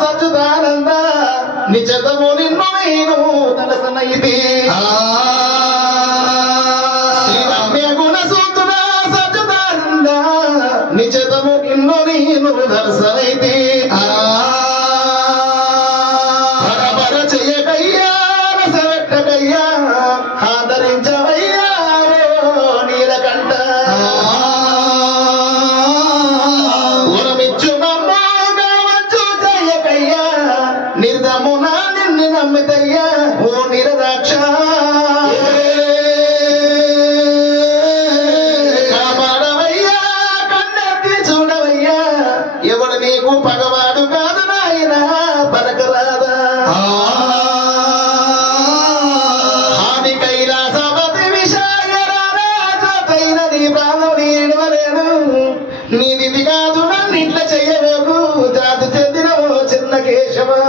సచ్చిదానంద నిజతము నిన్ను నేను తలసన ఇది నిజతము నిన్ను నేను దర్శనైతే నిన్ను నమ్మితయ్యా ఓ నిరదాక్ష. నీకు పగవాడు కాదు నాయన పలకరాదా. ఆమె కైలాసపతి విషాయరాజైన నీ ప్రాణం నీడవలేను నీది కాదు నన్ను ఇట్లా చెయ్యవేకు జాతి చెందిన ఓ చిన్న కేశవా.